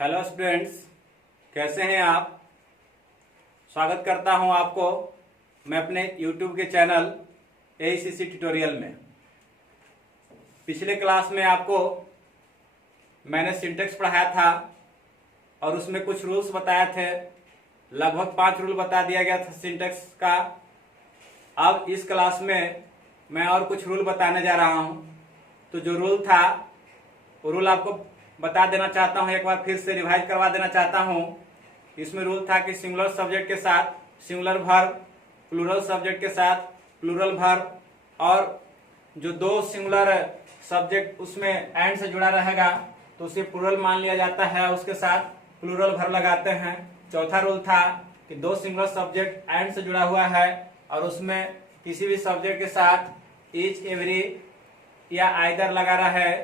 Hello students, कैसे हैं आप। स्वागत करता हूं आपको मैं अपने YouTube के चैनल ACC ट्यूटोरियल में। पिछले क्लास में आपको मैंने सिंटेक्स पढ़ाया था और उसमें कुछ रूल्स बताए थे। लगभग 5 रूल बता दिया गया था सिंटेक्स का। अब इस क्लास में मैं और कुछ रूल बताने जा रहा हूं। तो जो रूल था वो रूल आपको बता देना चाहता हूं, एक बार फिर से रिवाइज करवा देना चाहता हूं। इसमें रूल था कि सिंगुलर सब्जेक्ट के साथ सिंगुलर वर्ब, प्लूरल सब्जेक्ट के साथ प्लूरल वर्ब, और जो दो सिंगुलर सब्जेक्ट उसमें एंड से जुड़ा रहेगा तो उसे प्लूरल मान लिया जाता है, उसके साथ प्लूरल वर्ब लगाते हैं। चौथा रूल था कि दो सिंगुलर सब्जेक्ट एंड से जुड़ा हुआ है और उसमें किसी भी सब्जेक्ट के साथ ईच, एवरी या आइदर लगा रहा है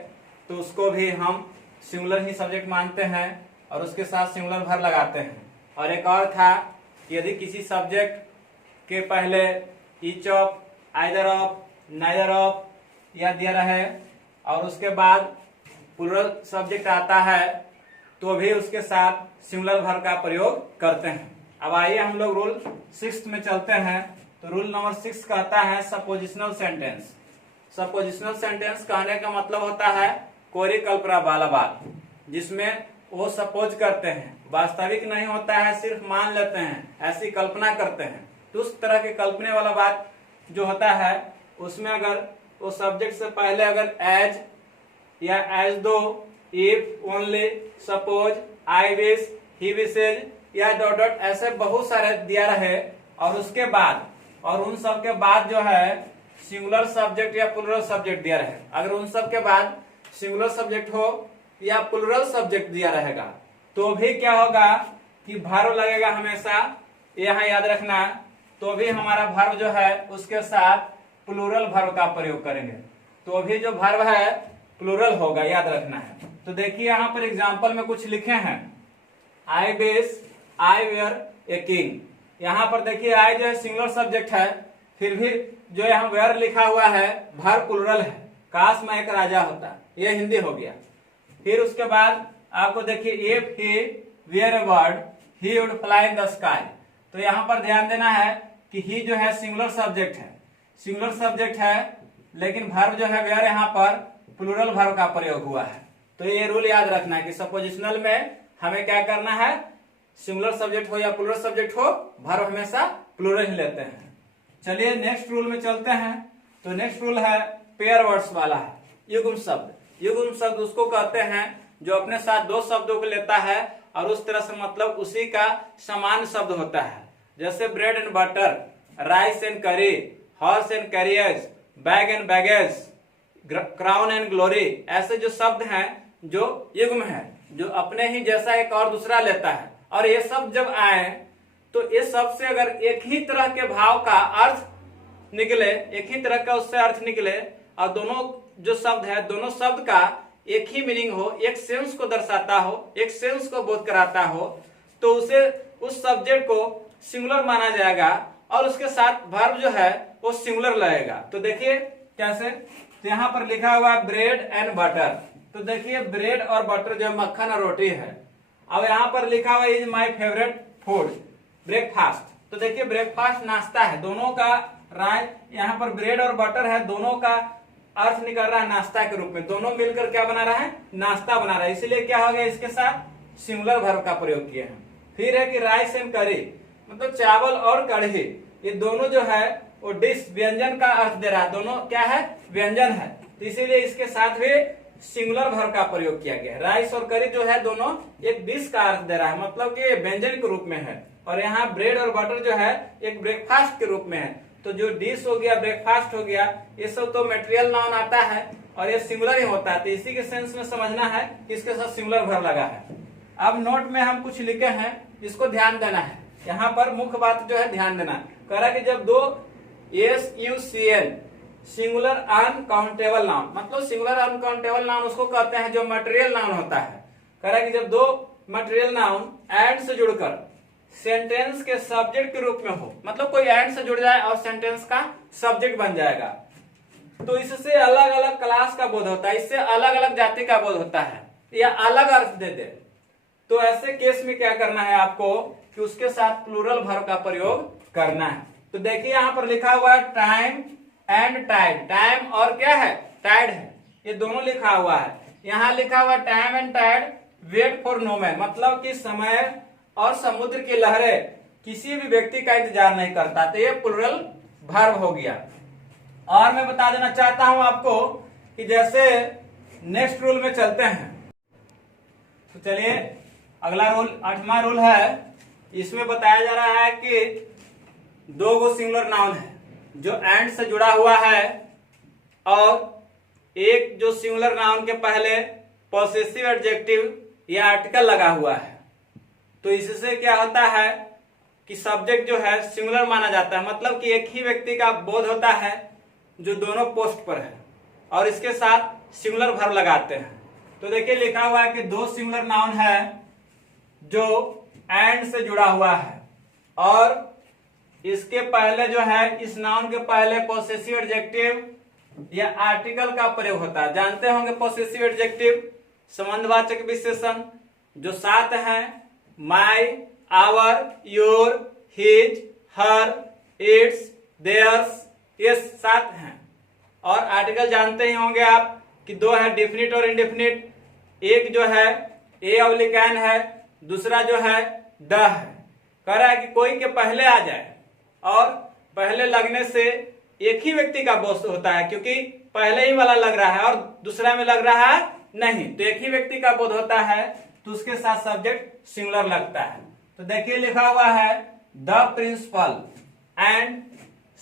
तो उसको भी हम सिंगुलर ही सब्जेक्ट मानते हैं और उसके साथ सिंगुलर वर्ब लगाते हैं। और एक और था कि यदि किसी सब्जेक्ट के पहले each of, either of, neither of या दिया रहे और उसके बाद प्लूरल सब्जेक्ट आता है तो भी उसके साथ सिंगुलर वर्ब का प्रयोग करते हैं। अब आइए हम लोग रूल 6 में चलते हैं। तो रूल नंबर 6 कहता है सपोजिशनल सेंटेंस। सपोजिशनल सेंटेंस कहने का मतलब होता है कोरी कल्पना वाला बात, जिसमें वो सपोज करते हैं, वास्तविक नहीं होता है, सिर्फ मान लेते हैं, ऐसी कल्पना करते हैं। तो उस तरह के कल्पने वाला बात जो होता है उसमें अगर वो सब्जेक्ट से पहले अगर एज या एज दो, if, only, suppose, I wish, he wishes या डॉट डॉट ऐसे बहुत सारे दिया रहे और उसके बाद और उन सब के बाद जो है सिंगुलर सब्जेक्ट या प्लूरल सब्जेक्ट दिया रहे, अगर उन सब के बाद सिंगुलर सब्जेक्ट हो या प्लूरल सब्जेक्ट दिया रहेगा तो भी क्या होगा कि वर्ब लगेगा हमेशा, यहाँ याद रखना। तो भी हमारा वर्ब जो है उसके साथ प्लूरल वर्ब का प्रयोग करेंगे, तो भी जो वर्ब है प्लूरल होगा, याद रखना है। तो देखिए यहाँ पर एग्जाम्पल में कुछ लिखे हैं, I wish I were a king. यहाँ पर देखिए आई जो है सिंगुलर सब्जेक्ट है, फिर भी जो यहाँ वेयर लिखा हुआ है वर्ब प्लूरल है, काश मैं एक राजा होता, ये हिंदी हो गया। फिर उसके बाद आपको देखिए if he were a bird he would fly in the sky. तो यहाँ पर ध्यान देना है कि ही जो है सिंगुलर सब्जेक्ट है, सिंगुलर सब्जेक्ट है, लेकिन वर्ब जो है वेयर यहाँ पर प्लूरल वर्ब का प्रयोग हुआ है। तो ये रूल याद रखना है कि सपोजिशनल में हमें क्या करना है, सिंगुलर सब्जेक्ट हो या प्लूरल सब्जेक्ट हो, वर्ब हमेशा प्लूरल ही लेते हैं। चलिए नेक्स्ट रूल में चलते हैं। तो नेक्स्ट रूल है पेयर वर्ड्स वाला है, युग्म शब्द। युग्म शब्द उसको कहते हैं जो अपने साथ दो शब्दों को लेता है और उस तरह से मतलब उसी का समान शब्द होता है। जैसे bread and butter, rice and curry, horse and carriers, bag and baggage, crown and glory, ऐसे जो शब्द हैं जो युग्म है, जो अपने ही जैसा एक और दूसरा लेता है। और ये शब्द जब आए तो इस शब्द से अगर एक ही तरह के भाव का अर्थ निकले, एक ही तरह का उससे अर्थ निकले और दोनों जो शब्द है दोनों शब्द का एक ही मीनिंग हो, एक सेंस को दर्शाता हो, एक सेंस को बोध कराता हो, तो उसे उस सब्जेक्ट को सिंगुलर माना जाएगा और उसके साथ वर्ब जो है वो सिंगुलर लगेगा। तो देखिए कैसे, तो यहाँ पर लिखा हुआ है ब्रेड एंड बटर। तो देखिए ब्रेड और बटर जो मक्खन और रोटी है। अब यहाँ पर लिखा हुआ is my favourite food breakfast. तो देखिए ब्रेकफास्ट नाश्ता है, दोनों का राय यहाँ पर ब्रेड और बटर है, दोनों का अर्थ निकल रहा है नाश्ता के रूप में, दोनों मिलकर क्या बना रहा है, नाश्ता बना रहा है। इसलिए क्या हो गया, इसके साथ सिंगुलर वर्ब का प्रयोग किया है। फिर है कि राइस एंड करी, मतलब चावल और कढ़ी, ये दोनों जो है वो डिश व्यंजन का अर्थ दे रहा है, दोनों क्या है, व्यंजन है। तो इसीलिए इसके साथ भी सिंगुलर वर्ब का प्रयोग किया गया है। राइस और करी जो है दोनों एक डिश का अर्थ दे रहा है, मतलब कि व्यंजन के रूप में है। और यहाँ ब्रेड और बटर जो है एक ब्रेकफास्ट के रूप में है। तो जो डिश हो गया, ब्रेकफास्ट हो गया, ये सब तो मटेरियल नाउन आता है और ये सिंगुलर ही होता है। तो इसी के सेंस में समझना है कि इसके साथ सिंगुलर वर्ब लगा है। अब नोट में हम कुछ लिखे हैं, इसको ध्यान देना है। यहाँ पर मुख्य बात जो है ध्यान देना, कह रहा है कि जब दो SUCN सिंगुलर अनकाउंटेबल नाउन, मतलब सिंगुलर अनकाउंटेबल नाउन उसको कहते हैं जो मटेरियल नाउन होता है। कह रहा है कि जब दो मटेरियल नाउन एंड से जुड़कर सेंटेंस के सब्जेक्ट के रूप में हो, मतलब कोई एंड से जुड़ जाए और सेंटेंस का सब्जेक्ट बन जाएगा, तो इससे अलग अलग क्लास का बोध होता है, इससे अलग अलग जाति का बोध होता है या अलग अर्थ दे दे। तो ऐसे केस में क्या करना है आपको कि उसके साथ प्लूरल वर्ब का प्रयोग करना है। तो देखिए यहां पर लिखा हुआ है टाइम एंड टाइड। टाइम और क्या है, टाइड है, ये दोनों लिखा हुआ है। यहां लिखा हुआ time and tide wait for no man, मतलब कि समय और समुद्र की लहरें किसी भी व्यक्ति का इंतजार नहीं करता, तो ये प्लूरल वर्ब हो गया। और मैं बता देना चाहता हूं आपको कि जैसे नेक्स्ट रूल में चलते हैं, तो चलिए अगला रूल 8वां रूल है। इसमें बताया जा रहा है कि दो गो सिंगुलर नाउन है जो एंड से जुड़ा हुआ है और एक जो सिंगुलर नाउन के पहले पॉसेसिव एडजेक्टिव या आर्टिकल लगा हुआ है। तो इससे क्या होता है कि सब्जेक्ट जो है सिंगुलर माना जाता है, मतलब कि एक ही व्यक्ति का बोध होता है जो दोनों पोस्ट पर है और इसके साथ सिंगुलर वर्ब लगाते हैं। तो देखिए लिखा हुआ है कि दो सिंगुलर नाउन है जो एंड से जुड़ा हुआ है और इसके पहले जो है, इस नाउन के पहले पॉसेसिव एडजेक्टिव या आर्टिकल का प्रयोग होता है। जानते होंगे पॉसेसिव एडजेक्टिव संबंधवाचक विशेषण जो 7 हैं, my, our, your, his, her, its, theirs, ये 7 हैं। और आर्टिकल जानते ही होंगे आप कि 2 है, डिफिनिट और इंडेफिनिट। एक जो है ए/एन है, दूसरा जो है द है। कह रहा है कि कोई के पहले आ जाए और पहले लगने से एक ही व्यक्ति का बोध होता है, क्योंकि पहले ही वाला लग रहा है और दूसरा में लग रहा है नहीं, तो एक ही व्यक्ति का बोध होता है, तो उसके साथ सब्जेक्ट सिंगुलर लगता है। तो देखिए लिखा हुआ है द प्रिंसिपल एंड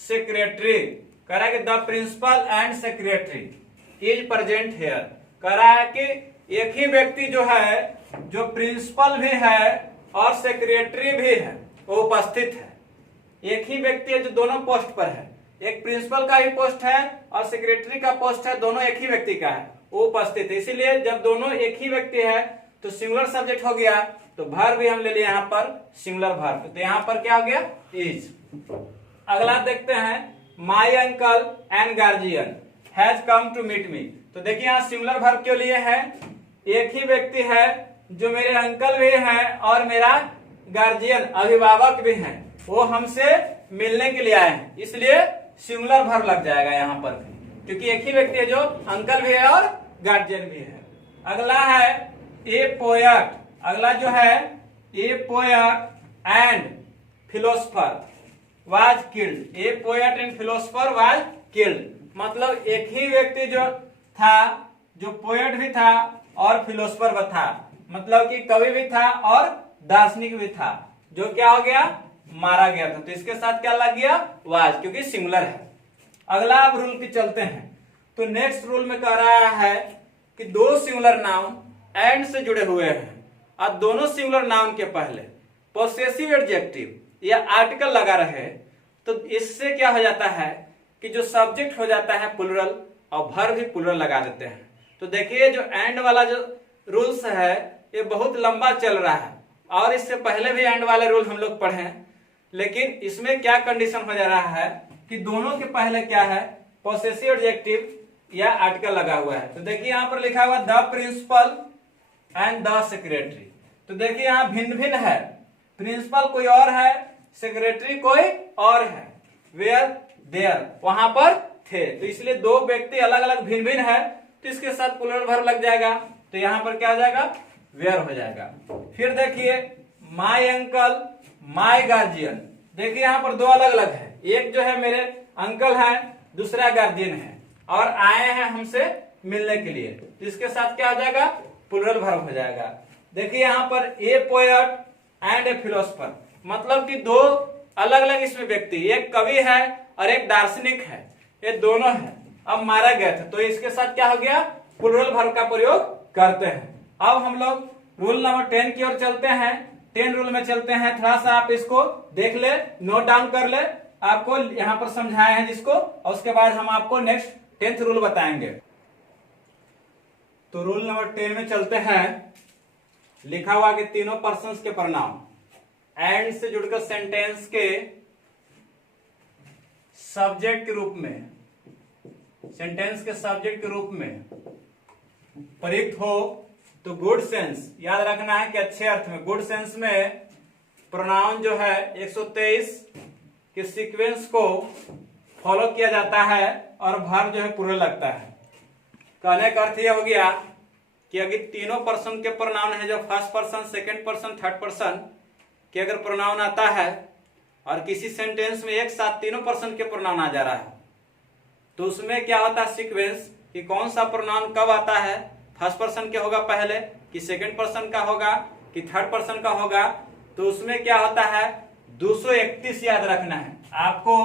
सेक्रेटरी। कह रहा है कि the principal and secretary is present here. कह रहा है कि एक ही व्यक्ति जो है, जो प्रिंसिपल भी है और सेक्रेटरी भी है, वो उपस्थित है। एक ही व्यक्ति है जो दोनों पोस्ट पर है, एक प्रिंसिपल का ही पोस्ट है और सेक्रेटरी का पोस्ट है, दोनों एक ही व्यक्ति का है, वो उपस्थित है। इसीलिए जब दोनों एक ही व्यक्ति है तो सिंगुलर सब्जेक्ट हो गया, तो वर्ब भी हम ले लिए यहाँ पर सिंगुलर वर्ब। तो यहाँ पर क्या हो गया, इज। अगला देखते हैं, my uncle and guardian has come to meet me. तो देखिए यहाँ सिंगुलर वर्ब क्यों लिए है, एक ही व्यक्ति है जो मेरे अंकल भी हैं और मेरा गार्जियन अभिभावक भी हैं, वो हमसे मिलने के लिए आए हैं, इसलिए सिंगुलर वर्ब लग जाएगा यहाँ पर भी, क्योंकि एक ही व्यक्ति है जो अंकल भी है और गार्जियन भी है। अगला है ए पोएट। अगला जो है ए poet and philosopher was killed. A poet and philosopher was killed, मतलब एक ही व्यक्ति जो था, जो पोएट भी था और फिलोसफर भी था, मतलब कि कवि भी था और दार्शनिक भी था, जो क्या हो गया, मारा गया था। तो इसके साथ क्या लग गया, वाज, क्योंकि सिंगुलर है। अगला अब रूल की चलते हैं। तो नेक्स्ट रूल में कह रहा है कि दो सिंगुलर नाउन एंड से जुड़े हुए हैं और दोनों सिंगुलर नाउन के पहले पोसेसिव एडजेक्टिव या आर्टिकल लगा रहे, तो इससे क्या हो जाता है कि जो सब्जेक्ट हो जाता है प्लुरल और वर्ब भी प्लुरल लगा देते हैं। तो देखिए जो एंड वाला जो रूल्स है ये बहुत लंबा चल रहा है और इससे पहले भी एंड वाले रूल हम लोग पढ़े हैं, लेकिन इसमें क्या कंडीशन हो जा रहा है कि दोनों के पहले क्या है, पोसेसिव एडजेक्टिव या आर्टिकल लगा हुआ है। तो देखिए यहाँ पर लिखा हुआ the principal and the secretary. तो देखिए यहाँ भिन्न भिन्न है, प्रिंसिपल कोई और है, सेक्रेटरी कोई और है। वेयर, देयर, वहां पर थे, तो इसलिए दो व्यक्ति अलग अलग भिन्न भिन्न है, तो इसके साथ प्लुरल वर्ब लग जाएगा। तो यहाँ पर क्या हो जाएगा, वेयर हो जाएगा। फिर देखिए माई अंकल, माई गार्जियन। देखिए यहाँ पर दो अलग अलग है, एक जो है मेरे अंकल है, दूसरा गार्जियन है और आए हैं हमसे मिलने के लिए, तो इसके साथ क्या हो जाएगा, प्लुरल वर्ब हो जाएगा। देखिए यहाँ पर ए पोएट एंड ए फिलोसफर, मतलब कि दो अलग अलग इसमें व्यक्ति, एक कवि है और एक दार्शनिक है, ये दोनों है, अब मारा गया था, तो इसके साथ क्या हो गया, प्लुरल वर्ब का प्रयोग करते हैं। अब हम लोग रूल नंबर 10 की ओर चलते हैं। 10 रूल में चलते हैं, थोड़ा सा आप इसको देख ले, नोट डाउन कर ले, आपको यहाँ पर समझाए हैं जिसको, और उसके बाद हम आपको नेक्स्ट 10th रूल बताएंगे। तो रूल नंबर 10 में चलते हैं। लिखा हुआ कि तीनों पर्सन्स के प्रनाम एंड से जुड़कर सेंटेंस के सब्जेक्ट के रूप में, सेंटेंस के सब्जेक्ट के रूप में प्रयुक्त हो तो गुड सेंस याद रखना है कि अच्छे अर्थ में, गुड सेंस में प्रोनाउन जो है 123 के सीक्वेंस को फॉलो किया जाता है और वर्ब जो है प्लूरल लगता है। कहने का अर्थ यह हो गया कि अगर तीनों पर्सन के प्रोनाउन है, जो first person, second person, third person के अगर प्रोनाउन आता है और किसी सेंटेंस में एक साथ तीनों पर्सन के प्रोनाउन आ जा रहा है, तो उसमें क्या होता है सीक्वेंस कि कौन सा प्रोनाउन कब आता है, फर्स्ट पर्सन के होगा पहले, कि सेकंड पर्सन का होगा, कि थर्ड पर्सन का होगा। तो उसमें क्या होता है 231 याद रखना है आपको।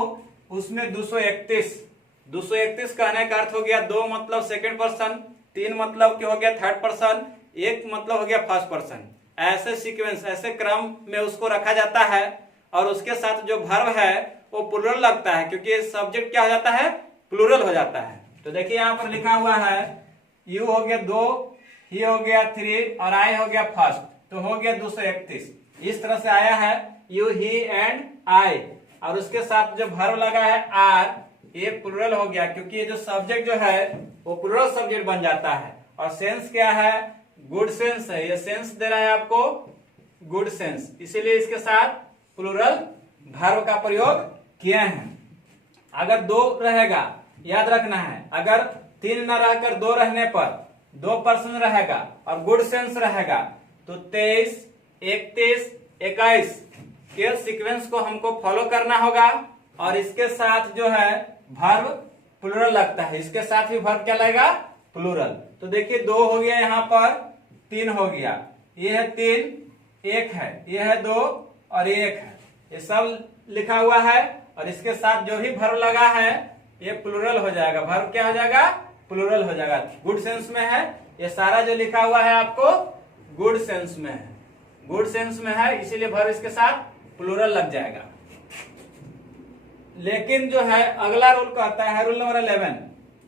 उसमें 231 कहने का अर्थ हो गया 2 मतलब सेकंड पर्सन, 3 मतलब क्या हो गया थर्ड पर्सन, 1 मतलब हो गया फर्स्ट पर्सन। ऐसे सीक्वेंस, ऐसे क्रम में उसको रखा जाता है और उसके साथ जो वर्ब है वो प्लूरल लगता है, क्योंकि सब्जेक्ट क्या हो जाता है प्लूरल हो जाता है। तो देखिए यहाँ पर लिखा हुआ है यू हो गया 2, ही हो गया 3 और आई हो गया फर्स्ट, तो हो गया 231। इस तरह से आया है यू, ही एंड आई, और उसके साथ जो वर्ब लगा है आर, ये प्लूरल हो गया, क्योंकि ये जो सब्जेक्ट जो है वो प्लूरल सब्जेक्ट बन जाता है। और सेंस क्या है, गुड सेंस है, ये सेंस दे रहा है आपको गुड सेंस, इसीलिए इसके साथ प्लूरल वर्ब का प्रयोग किए हैं। अगर 2 रहेगा याद रखना है, अगर 3 न रहकर 2 रहने पर 2 पर्सन रहेगा और गुड सेंस रहेगा, तो 23, 31, 21 के सीक्वेंस को हमको फॉलो करना होगा और इसके साथ जो है वर्ब प्लूरल लगता है, इसके साथ भी वर्ब क्या लगेगा प्लूरल। तो देखिए 2 हो गया, यहाँ पर 3 हो गया, ये है 3, 1 है, ये है 2 और 1 है, ये सब लिखा हुआ है और इसके साथ जो भी वर्ब लगा है ये प्लूरल हो जाएगा। वर्ब क्या हो जाएगा प्लूरल हो जाएगा। गुड सेंस में है, ये सारा जो लिखा हुआ है आपको गुड सेंस में है, गुड सेंस में है, इसीलिए वर्ब इसके साथ प्लूरल लग जाएगा। लेकिन जो है अगला रूल कहता है, रूल नंबर 11,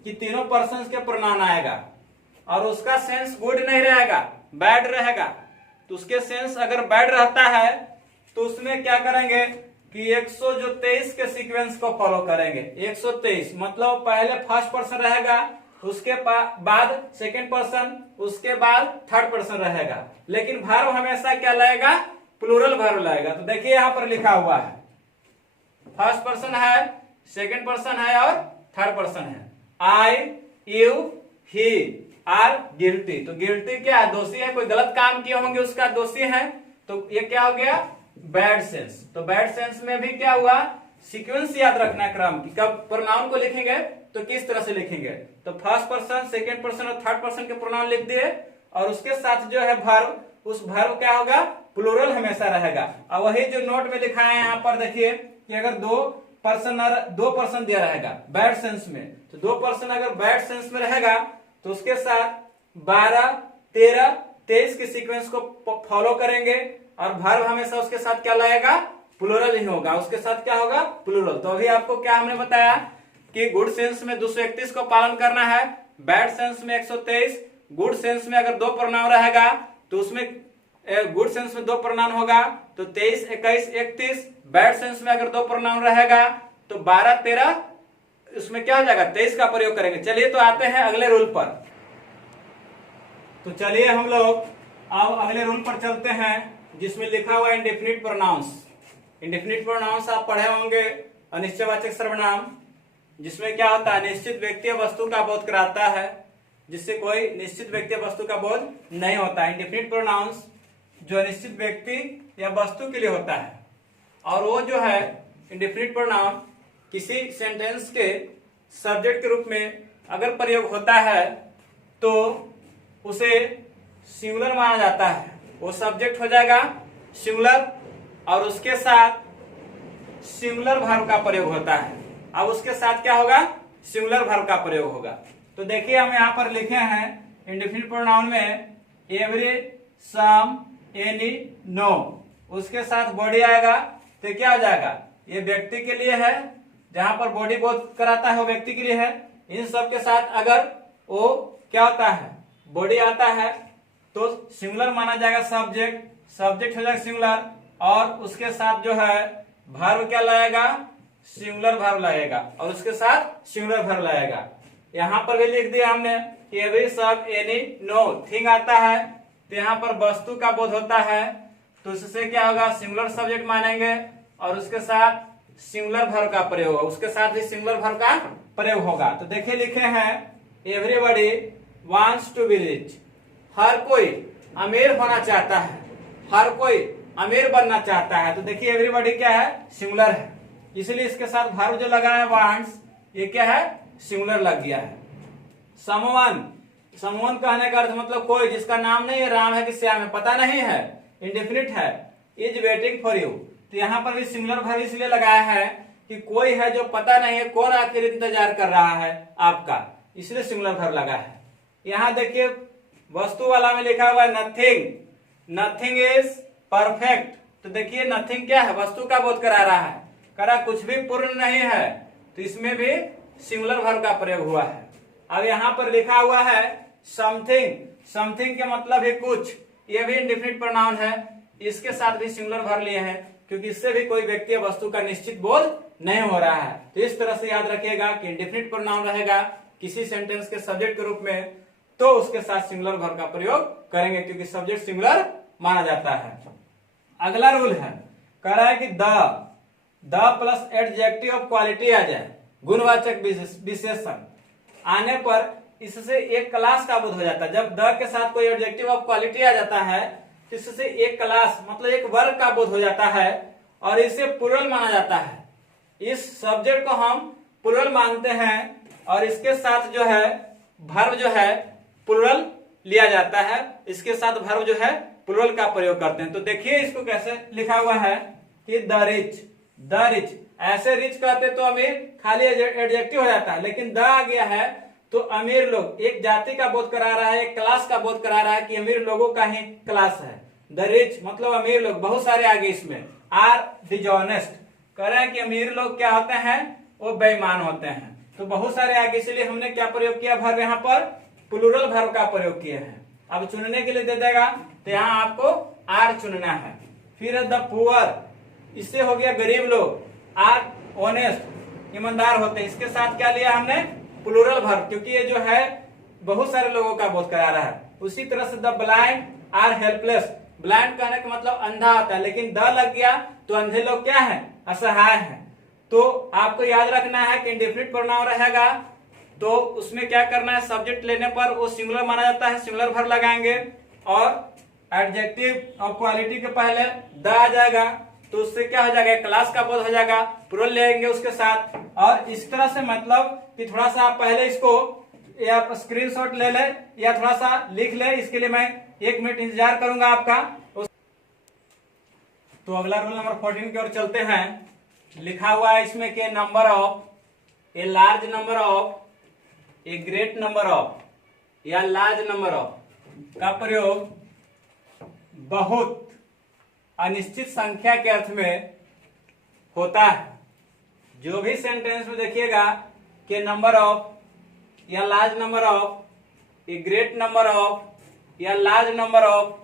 कि तीनों पर्सन्स के प्रोनाउन आएगा और उसका सेंस गुड नहीं रहेगा, बैड रहेगा। तो उसके सेंस अगर बैड रहता है तो उसमें क्या करेंगे कि 123 के सीक्वेंस को फॉलो करेंगे। 123 मतलब पहले फर्स्ट पर्सन रहेगा, उसके बाद सेकंड पर्सन, उसके बाद थर्ड पर्सन रहेगा, लेकिन वर्ब हमेशा क्या लाएगा प्लूरल वर्ब लाएगा। तो देखिए यहाँ पर लिखा हुआ है फर्स्ट पर्सन है, सेकंड पर्सन है और थर्ड पर्सन है। आई, यू, ही आर गिल्टी। तो गिल्टी क्या है, दोषी है, कोई गलत काम किए होंगे उसका दोषी है, तो ये क्या हो गया बैड सेंस। तो बैड सेंस में भी क्या हुआ सीक्वेंस याद रखना क्रम की, कब प्रोनाउन को लिखेंगे तो किस तरह से लिखेंगे। तो फर्स्ट पर्सन, सेकंड पर्सन और थर्ड पर्सन के प्रोनाउन लिख दिए और उसके साथ जो है वर्ब, उस वर्ब क्या होगा प्लूरल हमेशा रहेगा। और वही जो नोट में लिखा है यहाँ पर देखिए कि अगर 2 पर्सन दिया रहेगा बैड सेंस में, तो 2 पर्सन अगर बैड सेंस में रहेगा तो उसके साथ 12, 13, 23 के सीक्वेंस को फॉलो करेंगे और वर्ब हमेशा उसके साथ क्या लाएगा प्लूरल ही होगा, उसके साथ क्या होगा प्लूरल। तो अभी आपको क्या हमने बताया कि गुड सेंस में 231 को पालन करना है, बैड सेंस में 123, गुड सेंस में अगर 2 प्रोनाउन रहेगा तो उसमें गुड सेंस में 2 प्रोनाउन होगा तो 23, 21, 31, बैड सेंस में अगर 2 प्रोनाउन रहेगा तो 12, 13, उसमें क्या हो जाएगा 23 का प्रयोग करेंगे। चलिए तो आते हैं अगले रूल पर। तो चलिए हम लोग अब अगले रूल पर चलते हैं जिसमें लिखा हुआ इंडेफिनिट प्रोनाउंस। इंडेफिनिट प्रोनाउंस आप पढ़े होंगे, अनिश्चयवाचक सर्वनाम, जिसमें क्या होता है निश्चित व्यक्ति या वस्तु का बोध कराता है, जिससे कोई निश्चित व्यक्ति या वस्तु का बोध नहीं होता है। इंडेफिनिट प्रोनाउंस जो अनिश्चित व्यक्ति या वस्तु के लिए होता है, और वो जो है इंडेफिनिट प्रोनाउन किसी सेंटेंस के सब्जेक्ट के रूप में अगर प्रयोग होता है तो उसे सिंगुलर माना जाता है। वो सब्जेक्ट हो जाएगा सिंगुलर और उसके साथ सिंगुलर वर्ब का प्रयोग होता है। अब उसके साथ क्या होगा सिंगुलर वर्ब का प्रयोग होगा। तो देखिए हम यहाँ पर लिखे हैं इंडेफिनिट प्रोनाउन में एवरी, सम, एनी, नो, उसके साथ बॉडी आएगा तो क्या हो जाएगा ये व्यक्ति के लिए है, जहां पर बॉडी बोध कराता है वो व्यक्ति के लिए है। इन सब के साथ अगर वो क्या होता है बॉडी आता है तो सिंगुलर माना जाएगा सब्जेक्ट, सब्जेक्ट हो जाएगा सिंगुलर और उसके साथ जो है वर्ब क्या लाएगा सिंगुलर वर्ब लगेगा और उसके साथ सिंगुलर वर्ब लगेगा। यहां पर भी लिख दिया हमने एवरी, सब, एनी, नो, थिंग आता है तो यहाँ पर वस्तु का बोध होता है, तो उससे क्या होगा, सिंगुलर सब्जेक्ट मानेंगे और उसके साथ सिंगुलर वर्ब का प्रयोग होगा, उसके साथ ही सिंगुलर वर्ब का प्रयोग होगा। तो देखिए लिखे हैं everybody wants to be rich, हर कोई अमीर होना चाहता है, हर कोई अमीर बनना चाहता है। तो देखिए एवरीबॉडी क्या है, सिंगुलर है, इसलिए इसके साथ वर्ब जो लगा है वांट्स, ये क्या है, सिंगुलर लग गया है। समवन, समवन कहने का अर्थ मतलब कोई, जिसका नाम नहीं है, राम है कि श्याम है, पता नहीं है, इंडेफिनिट है, इज वेटिंग फॉर यू। तो यहाँ पर भी सिंगुलर वर्ब इसलिए लगाया है कि कोई है जो पता नहीं है कौन आखिर इंतजार कर रहा है आपका, इसलिए सिंगुलर वर्ब लगा है। यहाँ देखिए वस्तु वाला में लिखा हुआ है नथिंग, नथिंग इज परफेक्ट। तो देखिए नथिंग क्या है, वस्तु का बोध करा रहा है, करा कुछ भी पूर्ण नहीं है, तो इसमें भी सिंगुलर वर्ब का प्रयोग हुआ है। अब यहाँ पर लिखा हुआ है समथिंग, समथिंग के मतलब है कुछ, ये भी इंडेफिनिट प्रोनाउन है, इसके साथ भी सिंगुलर वर्ब लिए हैं, क्योंकि इससे भी कोई व्यक्ति वस्तु का निश्चित बोध नहीं हो रहा है। तो इस तरह से याद रखिएगा कि इंडेफिनिट प्रोनाउन रहेगा किसी सेंटेंस के सब्जेक्ट के रूप में, तो उसके साथ सिंगुलर वर्ब का प्रयोग करेंगे, क्योंकि सब्जेक्ट सिंगुलर माना जाता है। अगला रूल है, कह रहा है कि the plus adjective of quality आ जाए, गुणवाचक विशेषण आने पर इससे एक क्लास का बोध हो जाता है। जब द के साथ कोई एडजेक्टिव ऑफ क्वालिटी आ जाता है तो इससे एक क्लास मतलब एक वर्ग का बोध हो जाता है और इसे प्लूरल माना जाता है। इस सब्जेक्ट को हम प्लूरल मानते हैं और इसके साथ जो है वर्ब जो है प्लूरल लिया जाता है, इसके साथ वर्ब जो है प्लूरल का प्रयोग करते हैं। तो देखिए इसको कैसे लिखा हुआ है कि द रिच, द रिच, ऐसे रिच कहते तो अमीर खाली एडजेक्टिव हो जाता है, लेकिन द आ गया है तो अमीर लोग, एक जाति का बोध करा रहा है, एक क्लास का बोध करा रहा है कि अमीर लोगों का ही क्लास है। द रिच मतलब अमीर लोग, बहुत सारे आगे इसमें आर डिजॉनेस्ट कह रहे हैं कि अमीर लोग क्या होते हैं, वो बेईमान होते हैं। तो बहुत सारे आगे, इसलिए हमने क्या प्रयोग किया, वर्ब यहाँ पर प्लूरल वर्ब का प्रयोग किए हैं। अब चुनने के लिए दे देगा तो यहाँ आपको आर चुनना है। फिर द पुअर, इससे हो गया गरीब लोग, आर ऑनेस्ट ईमानदार होते हैं, इसके साथ क्या लिया हमने, प्लूरल वर्ब, क्योंकि ये जो है बहुत सारे लोगों का बोध करा रहा है। उसी तरह से the blind are helpless, blind कहने का मतलब अंधा होता है, लेकिन द लग गया तो अंधे लोग क्या है, असहाय है। तो आपको याद रखना है कि इंडेफिनिट प्रोनाउन रहेगा तो उसमें क्या करना है, सब्जेक्ट लेने पर वो सिंगुलर माना जाता है, सिंगुलर वर्ब लगाएंगे और एडजेक्टिव और क्वालिटी के पहले द आ जाएगा तो उससे क्या हो जाएगा, क्लास का बोध हो जाएगा, प्लूरल लेंगे उसके साथ। और इस तरह से मतलब कि थोड़ा सा आप पहले इसको या स्क्रीनशॉट ले ले या थोड़ा सा लिख ले, इसके लिए मैं 1 मिनट इंतजार करूंगा आपका। तो अगला रूल नंबर 14 की ओर चलते हैं। लिखा हुआ है इसमें के number of, a large number of, a great number of या लार्ज नंबर ऑफ का प्रयोग बहुत अनिश्चित संख्या के अर्थ में होता है। जो भी सेंटेंस में देखिएगा कि नंबर ऑफ या large number of, a great number of या लार्ज नंबर ऑफ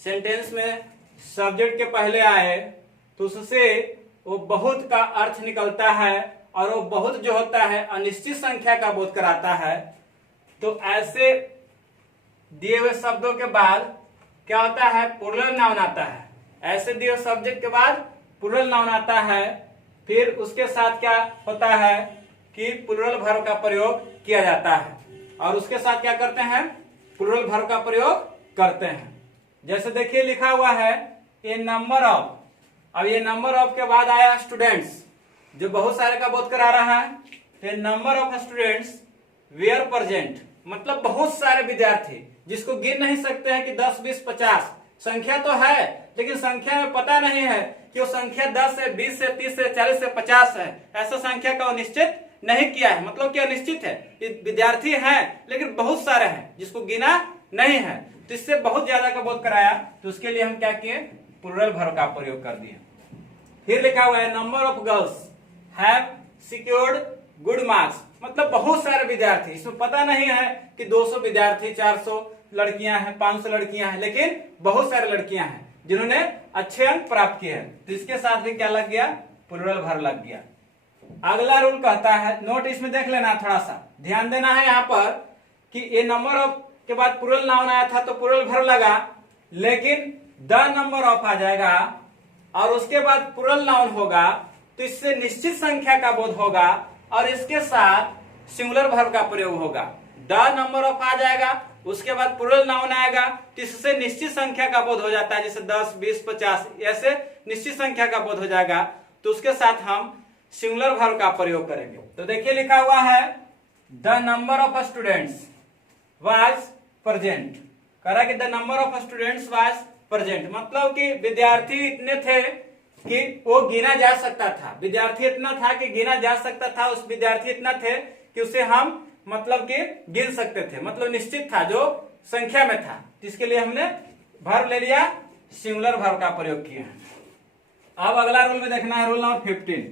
सेंटेंस में सब्जेक्ट के पहले आए तो उससे वो बहुत का अर्थ निकलता है और वो बहुत जो होता है अनिश्चित संख्या का बोध कराता है। तो ऐसे दिए हुए शब्दों के बाद क्या होता है, प्लूरल नाउन आता है। ऐसे दिए हुए सब्जेक्ट के बाद प्लूरल नाउन आता है, फिर उसके साथ क्या होता है कि प्लूरल वर्ब का प्रयोग किया जाता है और उसके साथ क्या करते हैं, प्लूरल वर्ब का प्रयोग करते हैं। जैसे देखिए लिखा हुआ है ए नंबर ऑफ, अब ये नंबर ऑफ के बाद आया स्टूडेंट्स, जो बहुत सारे का बोध करा रहा है। तो number of students were present मतलब बहुत सारे विद्यार्थी, जिसको गिन नहीं सकते हैं कि 10, 20, 50 संख्या तो है, लेकिन संख्या में पता नहीं है कि वो संख्या 10 से 20 से 30 से 40 से 50 है। ऐसा संख्या का निश्चित नहीं किया है, मतलब क्या निश्चित है, विद्यार्थी हैं लेकिन बहुत सारे हैं जिसको गिना नहीं है। तो इससे बहुत ज्यादा का बोध कराया, तो उसके लिए हम क्या किए, प्लूरल वर्ब का प्रयोग कर दिए। फिर लिखा हुआ है number of girls have secured good marks, मतलब बहुत सारे विद्यार्थी, इसमें पता नहीं है कि 200 विद्यार्थी, 400 लड़कियां हैं, 500 लड़कियां हैं, लेकिन बहुत सारी लड़कियां हैं जिन्होंने अच्छे अंक प्राप्त किए हैं। तो इसके साथ भी क्या लग गया, प्लूरल वर्ब लग गया। अगला रूल कहता है, नोट इसमें देख लेना, थोड़ा सा ध्यान देना है यहाँ पर कि ये नंबर ऑफ के बाद प्लूरल नाउन आया था तो प्लूरल वर्ब लगा, लेकिन द नंबर ऑफ आ जाएगा और उसके बाद प्लूरल नाउन होगा तो इससे निश्चित संख्या का बोध होगा और इसके साथ सिंगुलर वर्ब का प्रयोग होगा। द नंबर ऑफ आ जाएगा, उसके बाद प्लूरल नाउन आएगा तो इससे निश्चित संख्या का बोध हो जाता है, जैसे 10, 20, 50 ऐसे निश्चित संख्या का बोध हो जाएगा तो उसके साथ हम सिंगुलर वर्ब का प्रयोग करेंगे। तो देखिए लिखा हुआ है the number of students was present, कह रहा कि the number of students was present, मतलब कि विद्यार्थी इतने थे कि वो गिना जा सकता था, विद्यार्थी इतना था कि गिना जा सकता था, उस विद्यार्थी इतना थे कि उसे हम मतलब कि गिन सकते थे, मतलब निश्चित था जो संख्या में था, जिसके लिए हमने वर्ब ले लिया, सिंगुलर वर्ब का प्रयोग किया। अब अगला रूल में देखना है रूल नंबर 15।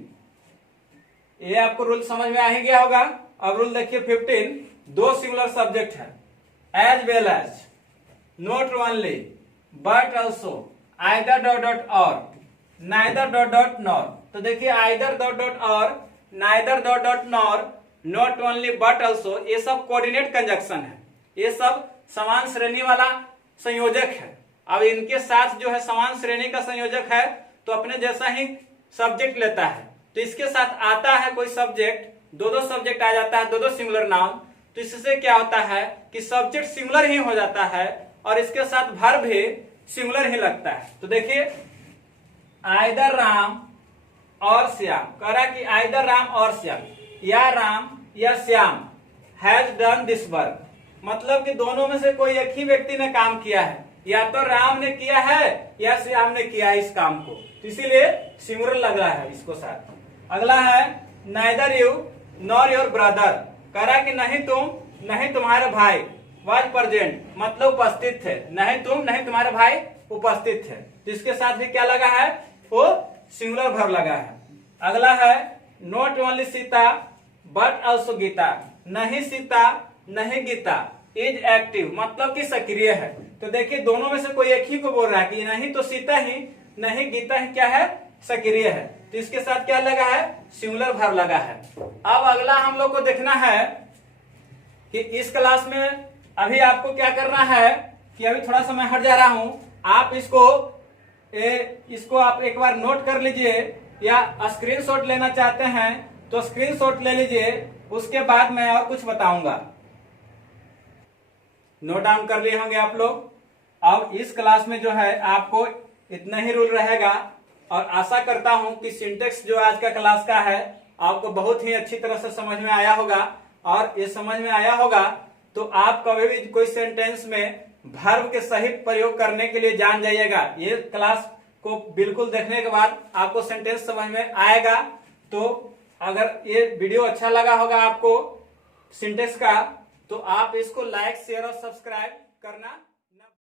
ये आपको रूल समझ में आ ही गया होगा। अब रूल देखिए 15, दो सिंगुलर सब्जेक्ट है as well as, not only but also, either dot dot or, neither dot dot nor. तो देखिए either dot dot or, neither dot dot nor, not only but also, ये सब कोऑर्डिनेट कंजक्शन है, ये सब समान श्रेणी वाला संयोजक है। अब इनके साथ जो है समान श्रेणी का संयोजक है तो अपने जैसा ही सब्जेक्ट लेता है, तो इसके साथ आता है कोई सब्जेक्ट, दो दो सब्जेक्ट आ जाता है, दो दो सिंगुलर नाउन, तो इससे क्या होता है कि सब्जेक्ट सिंगुलर ही हो जाता है और इसके साथ वर्ब भी सिंगुलर ही लगता है। तो देखिए आइदर राम और श्याम, कह रहा कि आइदर राम और श्याम, या राम या Shyam has done this work, मतलब कि दोनों में से कोई एक ही व्यक्ति ने काम किया है, या तो राम ने किया है या श्याम ने किया है इस काम को, तो इसीलिए सिंगुलर लग रहा है इसको साथ। अगला है neither you nor your brother, कह रहा कि नहीं तुम नहीं तुम्हारे भाई, वाज प्रेजेंट मतलब उपस्थित थे, नहीं तुम नहीं तुम्हारे भाई उपस्थित थे, तो इसके साथ भी क्या लगा है, वो सिंगुलर वर्ब लगा है। अगला है not only Sita but also Gita, नहीं सीता नहीं गीता इज एक्टिव, मतलब कि सक्रिय है। तो देखिए दोनों में से कोई एक ही को बोल रहा है कि नहीं तो सीता ही नहीं गीता ही क्या है, सक्रिय है, तो इसके साथ क्या लगा है, सिंगुलर वर्ब लगा है। अब अगला हम लोग को देखना है कि इस क्लास में अभी आपको क्या करना है कि अभी थोड़ा सा मैं हट जा रहा हूं, आप इसको आप एक बार नोट कर लीजिए या स्क्रीनशॉट लेना चाहते हैं तो स्क्रीनशॉट ले लीजिए, उसके बाद मैं और कुछ बताऊंगा। नोट डाउन कर लिए होंगे आप लोग। अब इस क्लास में जो है आपको इतना ही रूल रहेगा और आशा करता हूं कि सिंटेक्स जो आज का क्लास का है आपको बहुत ही अच्छी तरह से समझ में आया होगा, और ये समझ में आया होगा तो आप कभी भी कोई सेंटेंस में वर्ब के सही प्रयोग करने के लिए जान जाइएगा। ये क्लास को बिल्कुल देखने के बाद आपको सेंटेंस समझ में आएगा। तो अगर ये वीडियो अच्छा लगा होगा आपको सिंटेक्स का, तो आप इसको लाइक शेयर और सब्सक्राइब करना